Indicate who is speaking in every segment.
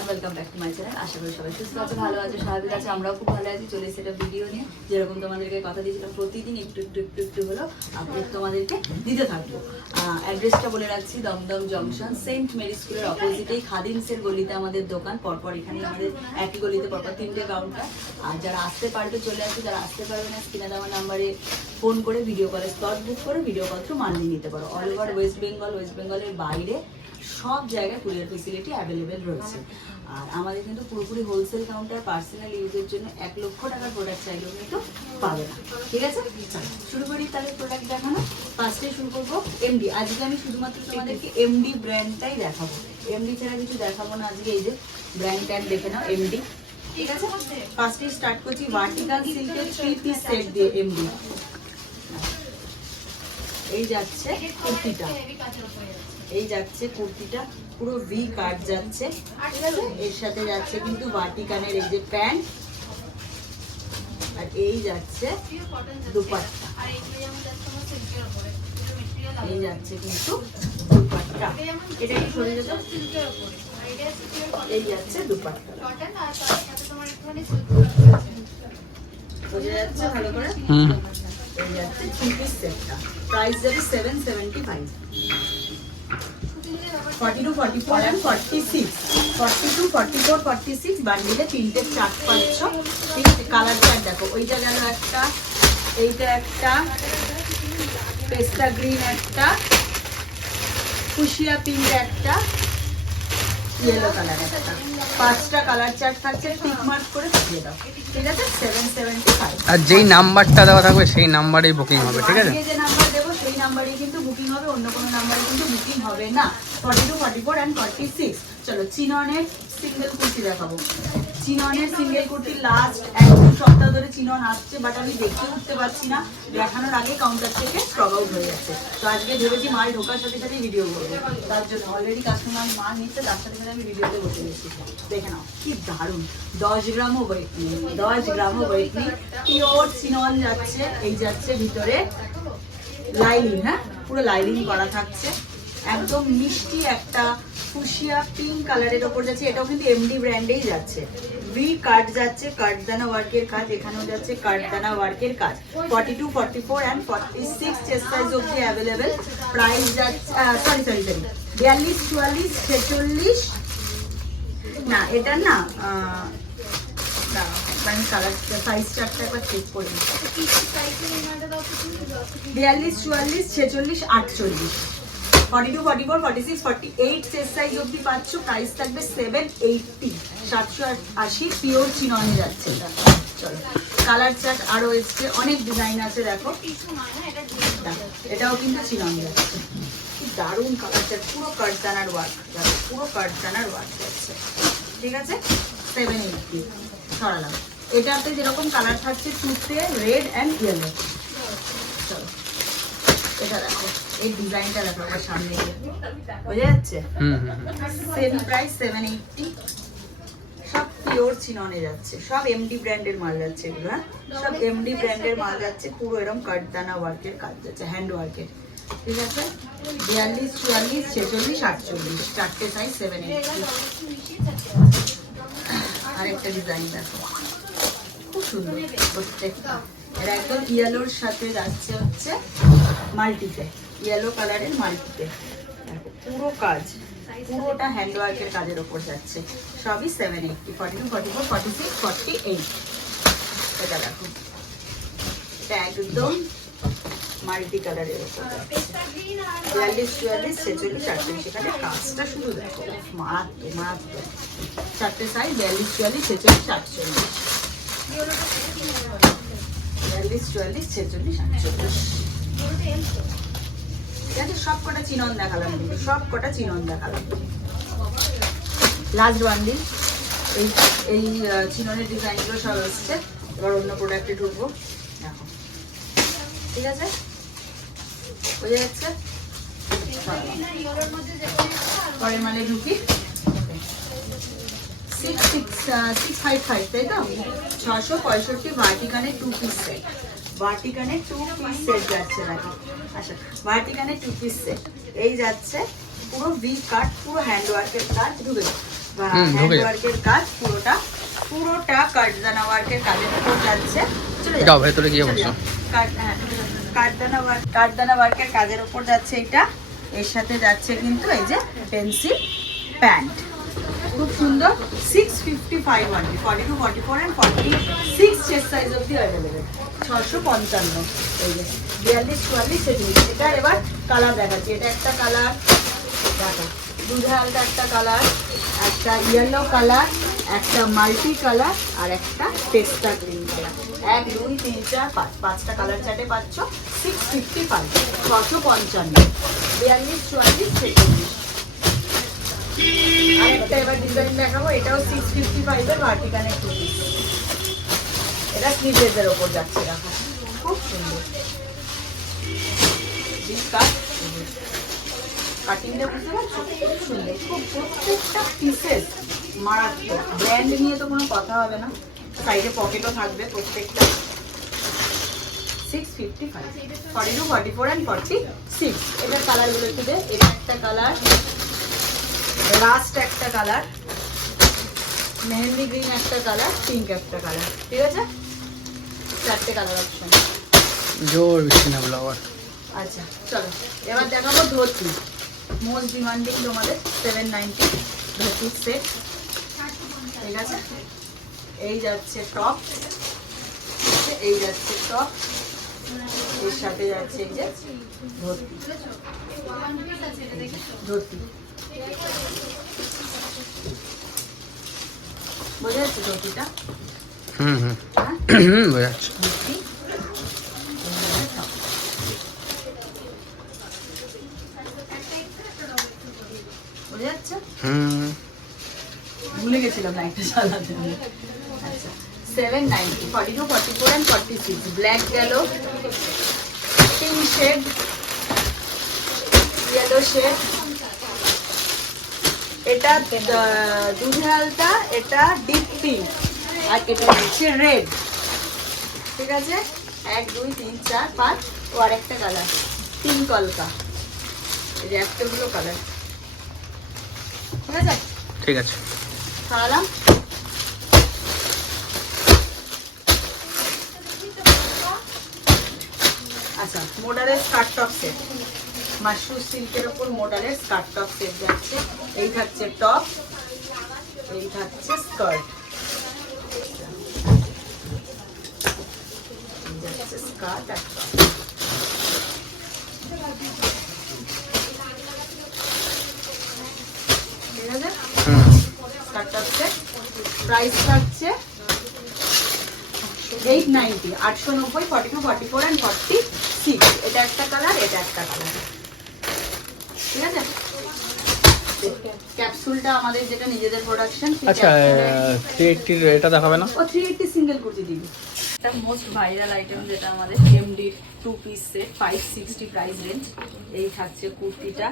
Speaker 1: Everyone welcome back to my channel আশা করি সবাই সুস্থ আছে, ভালো আছে, স্বাভাবিক আছে, আমরাও খুব ভালো আছি। চলে এসে একটা ভিডিও নিয়ে। যেরকম তোমাদেরকে কথা দিয়েছিলাম, প্রতিদিন একটু একটু একটু একটু হলো আপডেট তোমাদেরকে দিতে থাকব। অ্যাড্রেসটা বলে রাখছি, দমদম জংশন সেন্ট মেরি স্কুলের অপোজিটেই খাদিমসের গলিতে আমাদের দোকান। পরপর এখানে আমাদের একই গলিতে পরপর তিনটে কাউন্টার আর যারা আসতে পারবে, চলে আসবে, যারা আসতে পারবে না, স্ক্রিনে দেওয়া নাম্বারে ফোন করে ভিডিও কলে স্লট বুক করে ভিডিও কল থ্রু মানিয়ে নিতে পারো। All over West Bengal West বেঙ্গলের বাইরে সব জায়গায় কুরিয়ার ফেসিলিটি অ্যাভেলেবেল রয়েছে। আর আমাদের কিন্তু পুরোপুরি হোলসেল কাউন্টার পার্সোনাল ইউজের জন্য এক লক্ষ টাকার প্রোডাক্ট চাইলেও কিন্তু পাবে না। ঠিক আছে? শুরু করি তাহলে প্রোডাক্ট দেখানো। ফার্স্টে শুরু করব এমডি আজকে আমি শুধুমাত্র তোমাদেরকে এমডি ব্র্যান্ডটাই দেখাবো। এমডি ছাড়া কিছু দেখাবো না আজকে এই যে ব্র্যান্ড ট্যান্ড দেখে নাও এমডি ঠিক আছে? ফার্স্টে স্টার্ট করছি ভার্টিকাল সিল্কের থ্রি পিস সেট দিয়ে এমডি এই যাচ্ছে কুর্তিটা। এই যাচ্ছে কুর্তিটা পুরো ভি কাট যাচ্ছে ঠিক আছে? এর সাথে যাচ্ছে কিন্তু ভার্টিকানের এই যে প্যান্ট আর এই যাচ্ছে দুপাট্টা। এই যাচ্ছে কিন্তু দুপাট্টা। এটা কি সরে যেত এই যাচ্ছে দুপাট্টা। বোঝা যাচ্ছে ভালো করে? এই যাচ্ছে থ্রি পিস সেটটা প্রাইস যাবে seven seventy five forty two forty four forty six forty two forty four forty six বান্ডিলে তিনটে চার্ট পাচ্ছ ঠিক দেখো, ওইটা গেল একটা, এইটা একটা, পেস্তা গ্রিন একটা, কুশিয়া পিঙ্ক একটা ইয়েলো কালার একটা। পাঁচটা কালার চার্ট থাকছে টিক মার্ক করে দিয়ে দাও। ঠিক আছে? সেভেন সেভেন্টি ফাইভ
Speaker 2: আর যেই নাম্বারটা দেওয়া থাকবে সেই নাম্বারেই বুকিং হবে ঠিক আছে?
Speaker 1: যে নাম্বার দেবো সেই নাম্বারেই কিন্তু বুকিং হবে অন্য কোনো নাম্বারে কিন্তু বুকিং হবে না। Forty two forty four and forty six চলো চিননের সিঙ্গেল কুর্তি দেখাবো। চিননের সিঙ্গেল কুর্তি লাস্ট এক দু সপ্তাহ ধরে চিনন আসছে বাট আমি দেখে উঠতে পারছি না। দেখানোর আগে কাউন্টার থেকে স্টক আউট হয়ে যাচ্ছে। তো আজকে ভেবেছি মাল ঢোকার সাথে সাথে ভিডিও করব। তার জন্য অলরেডি কাস্টমার মাল নিচ্ছে, তার সাথে সাথে আমি ভিডিওতে বসে গেছি। দেখে নাও, কি দারুণ। দশ গ্রামও ওয়েট নেই, দশ গ্রামও ওয়েট পিওর চিনন যাচ্ছে, এই যাচ্ছে ভিতরে লাইলিং হ্যাঁ? পুরো লাইলিং করা থাকছে। একদম মিষ্টি একটা ফুশিয়া পিঙ্ক কালারের ওপর যাচ্ছে। এটাও কিন্তু এমডি ব্র্যান্ডেই যাচ্ছে। ভি কাট যাচ্ছে কাটদানা ওয়ার্কের কাজ এখানেও যাচ্ছে কাটদানা ওয়ার্কের কাজ। Forty two forty four and forty six chest size অব্দি অ্যাভেলেবেল প্রাইস যাচ্ছে সরি সরি সরি বিয়াল্লিশ চুয়াল্লিশ ছেচল্লিশ। না এটা না আহ, দাঁড়াও, সাইজ চারটা একবার চেক করে নিচ্ছি বিয়াল্লিশ চুয়াল্লিশ ছেচল্লিশ আটচল্লিশ। Forty two forty four forty six forty eight set size অব্দি পাচ্ছ। প্রাইস থাকবে সেভেন এইটটি সাতশো আশি পিওর চিননে যাচ্ছে এটা। চলো কালার চার্ট আরও এসছে, অনেক ডিজাইন আছে, দেখো। এটাও কিন্তু চিনন যাচ্ছে। দারুণ কালার চার্ট পুরো কাঠদানার ওয়ার্ক দেখো, পুরো কাঠদানার ওয়ার্ক যাচ্ছে। ঠিক আছে? সেভেন এইটটি সরালাম। এটাতে যেরকম কালার থাকছে টুতে রেড অ্যান্ড ইয়েলো এটা দেখো এই ডিজাইনটা দেখো আমার সামনে বোঝা যাচ্ছে। সেম প্রাইস সেভেন এইটটি সব পিওর চিননে যাচ্ছে সব এমডি ব্র্যান্ডের মাল যাচ্ছে এগুলো হ্যাঁ? সব এমডি ব্র্যান্ডের মাল যাচ্ছে পুরো এরকম কাঠদানা ওয়ার্কের কাজ যাচ্ছে হ্যান্ড ওয়ার্কের ঠিক আছে? বিয়াল্লিশ চুয়াল্লিশ ছেচল্লিশ আটচল্লিশ চারটে সাইজ সেভেন এইটটি আরেকটা ডিজাইন দেখো। খুব সুন্দর প্রত্যেকটা। এর একদম ইয়েলোর সাথে যাচ্ছে হচ্ছে মাল্টিতে ইয়েলো কালারের মাল্টিতে। পুরো কাজ, পুরোটা হ্যান্ড ওয়ার্কের কাজের ওপর যাচ্ছে। সবই seven eighty forty two forty four forty six forty eight এটা দেখো, এটা একদম মাল্টি কালারের ওপর বিয়াল্লিশ, চুয়াল্লিশ, ছেচল্লিশ, আটচল্লিশ, এখানে কাজটা শুধু দেখো মারাত্মক মারাত্মক চারটে সাইজ বিয়াল্লিশ, চুয়াল্লিশ, ছেচল্লিশ, আটচল্লিশ। বিয়াল্লিশ, চুয়াল্লিশ, ছেচল্লিশ, আটচল্লিশ। ঠিক আছে চিনন লাস্ট এই এই চিননের ডিজাইনগুলো সব অন্য প্রোডাক্টে ঢুকবো। ঠিক আছে? বোঝা যাচ্ছে? পরের মানে ঢুকি। Six six six five five তাই তো? ছশো পঁয়ষট্টি ভার্টিকানের টু পিস সেট ভার্টিকানের টু পিস সেট যাচ্ছে নাকি আচ্ছা ভার্টিকানের টু পিস সেট এই যাচ্ছে পুরো ভি কাট পুরো হ্যান্ড ওয়ার্কের কাজ ঢুকে হ্যান্ড ওয়ার্কের কাজ পুরোটা পুরোটা কাঠদানা ওয়ার্কের কাজের উপর যাচ্ছে। চলে
Speaker 2: যাও, ভেতরে গিয়ে বসো।
Speaker 1: হ্যাঁ, ওয়ার্ক ওয়ার্কের কাজের উপর যাচ্ছে এটা এর সাথে যাচ্ছে কিন্তু এই যে পেন্সিল প্যান্ট খুব সুন্দর six fifty five ওয়ানটি forty two forty four and forty six chest size অব্দি অ্যাভেলেবেল ছশো পঞ্চান্ন। বিয়াল্লিশ, চুয়াল্লিশ ছেচল্লিশ এটা এবার কালার দেখাচ্ছি। এটা একটা কালার দেখো দুধে আলটা একটা কালার একটা ইয়েলো কালার একটা মাল্টি কালার আর একটা পেস্তা গ্রিন কালার এক, দুই, তিন, চার, পাঁচ। পাঁচটা কালার চার্টে পাচ্ছ সিক্স ফিফটি ফাইভ ছশো পঞ্চান্ন। বিয়াল্লিশ, চুয়াল্লিশ এটাও সিক্স ফিফটি ফাইভের মারাত্মক। ব্র্যান্ড নিয়ে তো কোনো কথা হবে না। সাইডে পকেটও থাকবে প্রত্যেকটা। Six fifty five forty two forty four and forty six এটার কালারগুলো একটু দে। এটা একটা কালার লাস্ট একটা কালার মেহেন্দি গ্রিন একটা কালার পিঙ্ক একটা কালার ঠিক আছে? চারটে কালার অপশন
Speaker 2: জোর বৃষ্টি নামলো
Speaker 1: আচ্ছা চলো। এবার দেখাবো ধোতি মোস্ট ডিমান্ডিং তোমাদের সেভেন নাইনটি ধোতির সেট ঠিক আছে? এই যাচ্ছে টপ এই যাচ্ছে টপ এর সাথে যাচ্ছে এই যে ধোতি ধোতি বোঝা যাচ্ছে
Speaker 2: হুম হুম।
Speaker 1: হ্যাঁ?
Speaker 2: হুম বোঝা যাচ্ছে
Speaker 1: ধোতি বোঝা যাচ্ছে
Speaker 2: হুম।
Speaker 1: ভুলে গেছিলাম লাইটটা চালাতে আচ্ছা seven ninety forty two forty four and forty six black গেল পিঙ্ক শেড ইয়েলো শেড এটা দুধে আলতা এটা ডিপ পিঙ্ক আর এটা হচ্ছে রেড ঠিক আছে? এক দুই তিন চার পাঁচ ও আর একটা কালার তিন কলকা। এই যে একটাগুলো কালার ঠিক আছে?
Speaker 2: ঠিক আছে।
Speaker 1: খাওয়ালাম। আচ্ছা মোডালের স্কার্ট টপ সেট মাশরুম সিল্কের ওপর মোডালের স্কার্ট টপ সেট যাচ্ছে। এই থাকছে টপ, এই থাকছে স্কার্ট স্কার্ট আর টপ। প্রাইস থাকছে এইট নাইনটি আটশো নব্বই forty two forty four and forty six এটা একটা কালার এটা একটা কালার ঠিক আছে? ক্যাপসুলটা আমাদের যেটা নিজেদের প্রোডাকশন
Speaker 2: আচ্ছা এটা দেখাবে না?
Speaker 1: ও সিঙ্গেল কুর্তি দিবি। একটা মোস্ট ভাইরাল আইটেম যেটা আমাদের এমডির two piece set five sixty price range এই থাকছে কুর্তিটা।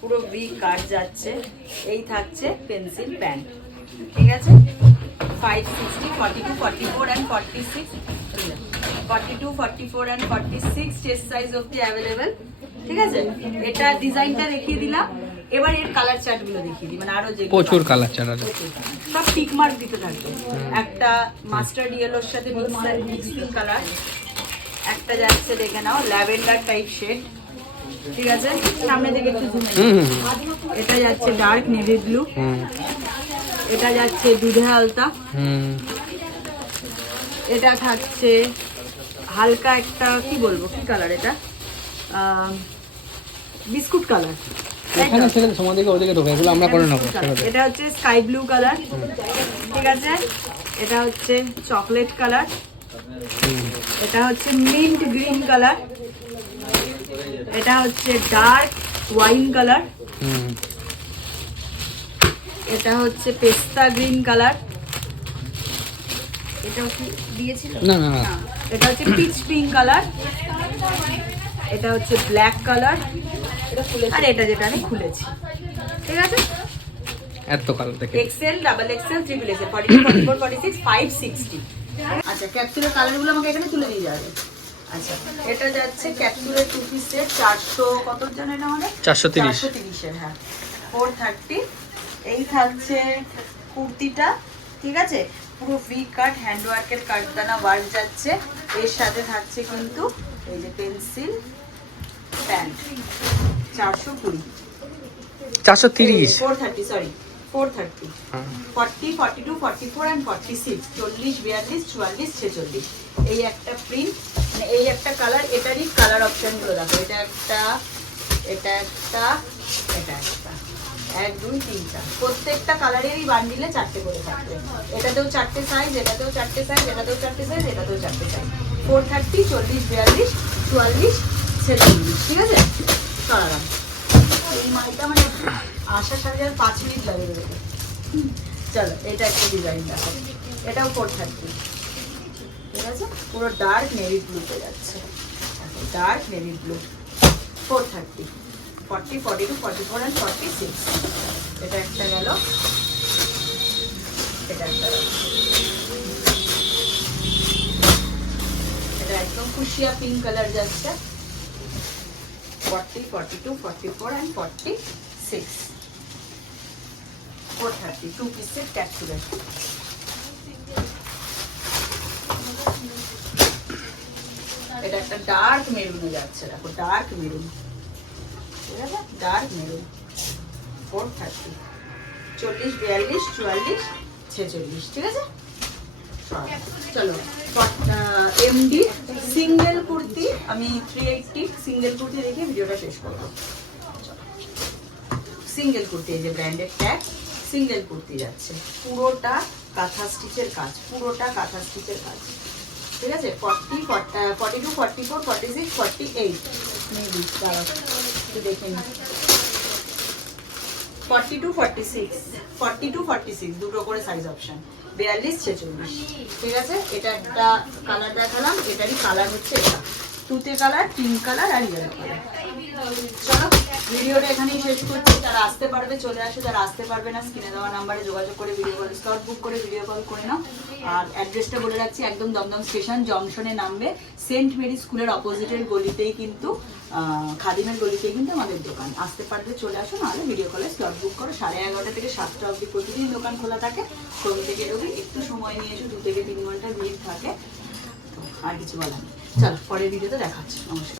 Speaker 1: পুরো ভি কাট যাচ্ছে। এই থাকছে পেন্সিল প্যান্ট ঠিক আছে? Five sixty forty two forty four and forty six forty two forty four and forty six chest size অব্দি অ্যাভেলেবেল ঠিক আছে? এটা ডিজাইনটা দেখিয়ে দিলাম। এবার এর কালার চার্টগুলো দেখিয়ে দিই। মানে আরও যে
Speaker 2: প্রচুর কালার চাল আছে।
Speaker 1: সব টিক মার্ক দিতে থাকবে। একটা মাস্টার্ড ইয়েলোর সাথে মিক্সিং কালার একটা যাচ্ছে দেখে নাও ল্যাভেন্ডার টাইপ শেড ঠিক আছে? সামনে দিকে একটু
Speaker 2: হুম
Speaker 1: এটা যাচ্ছে ডার্ক নেভি ব্লু এটা যাচ্ছে দুধে আলতা এটা থাকছে হালকা একটা কি বলব? কি কালার এটা? Biscuit colour.
Speaker 2: এখানে থেকে তোমার ওদিকে ঢোকে এগুলো আমরা করে নেব
Speaker 1: এটা হচ্ছে স্কাই ব্লু কালার। ঠিক আছে? এটা হচ্ছে চকলেট কালার। এটা হচ্ছে মিন্ট গ্রিন কালার। এটা হচ্ছে ডার্ক ওয়াইন কালার। এটা হচ্ছে পেস্তা গ্রিন কালার। এটাও কি দিয়েছিল?
Speaker 2: না না,
Speaker 1: এটা হচ্ছে পিচ পিঙ্ক কালার। এটা হচ্ছে ব্ল্যাক কালার। আর এটা যেটা আমি খুলেছি। ঠিক আছে?
Speaker 2: এত কালার দেখে
Speaker 1: XL double XL triple XL forty two forty four forty six five sixty আচ্ছা ক্যাপসুলের কালারগুলো আমাকে এখানে তুলে দিয়ে যাবে। আচ্ছা এটা যাচ্ছে ক্যাপসুলের টু পিসের চারশো কত জন এটা আমাদের?
Speaker 2: চারশো তিরিশ।
Speaker 1: তিরিশের হ্যাঁ। ফোর থার্টি এই থাকছে কুর্তিটা ঠিক আছে? পুরো ফ্রি কাট হ্যান্ড ওয়ার্কের কাঠদানা ওয়ার্ক যাচ্ছে। এর সাথে থাকছে কিন্তু এই যে পেন্সিল প্যান্ট চারশো কুড়ি।
Speaker 2: চারশো তিরিশ।
Speaker 1: Four thirty sorry four thirty forty forty two forty four and forty six চল্লিশ বিয়াল্লিশ চুয়াল্লিশ ছেচল্লিশ। এই একটা প্রিন্ট মানে এই একটা কালার এটারই কালার অপশানগুলো দেখো। এটা একটা এটা একটা এটা একটা। এক দুই তিনটা প্রত্যেকটা কালারেরই বান্ডিলে চারটে করে থাকবে। এটাতেও চারটে সাইজ এটাতেও চারটে সাইজ এটাতেও চারটে সাইজ এটাতেও চারটে সাইজ ফোর থার্টি চল্লিশ বিয়াল্লিশ চুয়াল্লিশ ঠিক আছে? চলারাম এই মালটা মানে আসার সাড়ে যাওয়ার পাঁচ মিনিট লাগে চলো এটা একটা ডিজাইন দেখো এটাও ফোর থার্টি ঠিক আছে? পুরো ডার্ক নেভি ব্লুতে যাচ্ছে। Dark navy blue four thirty forty forty two forty four and forty six এটা একটা গেল। এটা একটা গেল। এটা একদম কুশিয়া পিঙ্ক কালার যাচ্ছে। Forty forty two forty four and forty six four thirty two এটা একটা ডার্ক মেরুনে যাচ্ছে, দেখো dark maroon dark maroon four thirty চল্লিশ, বিয়াল্লিশ, চুয়াল্লিশ, ছেচল্লিশ, ঠিক আছে? চলো এমডি সিঙ্গেল কুর্তি, আমি থ্রি এইটটি সিঙ্গেল কুর্তি দেখে ভিডিওটা শেষ করব। সিঙ্গেল কুর্তি, এই যে ব্র্যান্ডেড ট্যাগ সিঙ্গেল কুর্তি যাচ্ছে। পুরোটা কাঁথা স্টিচের কাজ, পুরোটা কাঁথা স্টিচের কাজ। ঠিক আছে? Forty forty two forty four forty six forty eight maybe একটু দেখে নিই forty two forty six forty two forty six দুটো করে সাইজ অপশন বিয়াল্লিশ ছেচল্লিশ। ঠিক আছে? এটা একটা কালার দেখালাম এটারই কালার হচ্ছে এটা। তুতে কালার, পিঙ্ক কালার আর ইয়েলো কালার। চলো, ভিডিওটা এখানেই শেষ করছি। যারা আসতে পারবে, চলে আসে। যারা আসতে পারবে না, স্ক্রিনে দেওয়া নাম্বারে যোগাযোগ করে ভিডিও কল স্লট বুক করে ভিডিও কল করে নাও। আর অ্যাড্রেসটা বলে রাখছি, একদম দমদম স্টেশন জংশনে নামবে। সেন্ট মেরি স্কুলের অপোজিটের গলিতেই কিন্তু খাদিমের গলিতেই কিন্তু আমাদের দোকান। আসতে পারলে চলে আসো, নাহলে ভিডিও কলে স্লট বুক করো। সাড়ে এগারোটা থেকে সাতটা অবধি প্রতিদিন দোকান খোলা থাকে। শ্রম থেকে রবি, একটু সময় নিয়ে এসো, দু থেকে তিন ঘণ্টা ভিড় থাকে। আর কিছু বলার চলো পরের ভিডিওতে দেখা হচ্ছে। নমস্কার।